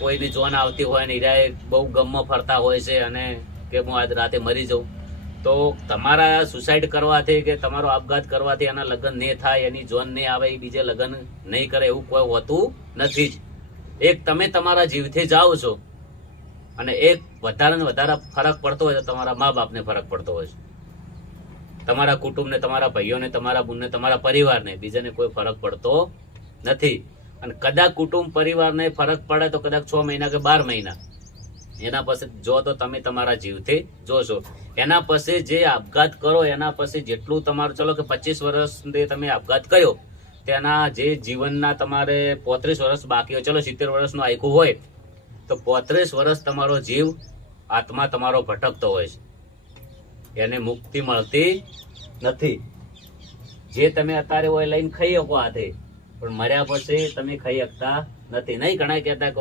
કોઈની જોન આવતી હોય ને હીરા બહુ ગમમાં ફરતા હોય છે અને કે હું આજ રાતે મરી જાઉં, તો તમારા સુસાઇડ કરવાથી કે તમારો આપઘાત કરવાથી એના લગ્ન નહીં થાય, એની જોન નહીં આવે, એ બીજે લગ્ન નહીં કરે એવું કોઈ હોતું નથી જ. એક તમે તમારા જીવથી જાઓ છો અને એક વધારે ને વધારે ફરક પડતો હોય તો તમારા મા બાપને ફરક પડતો હોય છે, તમારા કુટુંબને, તમારા ભાઈઓને, તમારા બુનને, તમારા પરિવારને, બીજાને કોઈ ફરક પડતો નથી. અને કદાચ કુટુંબ પરિવારને ફરક પડે તો કદાચ 6 મહિના કે 12 મહિના, એના પછી જો તો તમે તમારા જીવથી જોશો. એના પછી જે આપઘાત કરો એના પછી જેટલું તમારું, ચલો કે 25 વર્ષથી તમે આપઘાત કર્યો, તેના જે જીવનના તમારે 35 વર્ષ બાકી હોય, ચલો 70 વર્ષનું આયકું હોય તો 35 વર્ષ તમારો જીવ, આત્મા તમારો ભટકતો હોય છે, એને મુક્તિ મળતી નથી. જે તમે અત્યારે હોય લઈને ખાઈ શકો હાથે, પણ મર્યા પછી તમે ખાઈ શકતા નથી. નહીં ઘણા કહેતા કે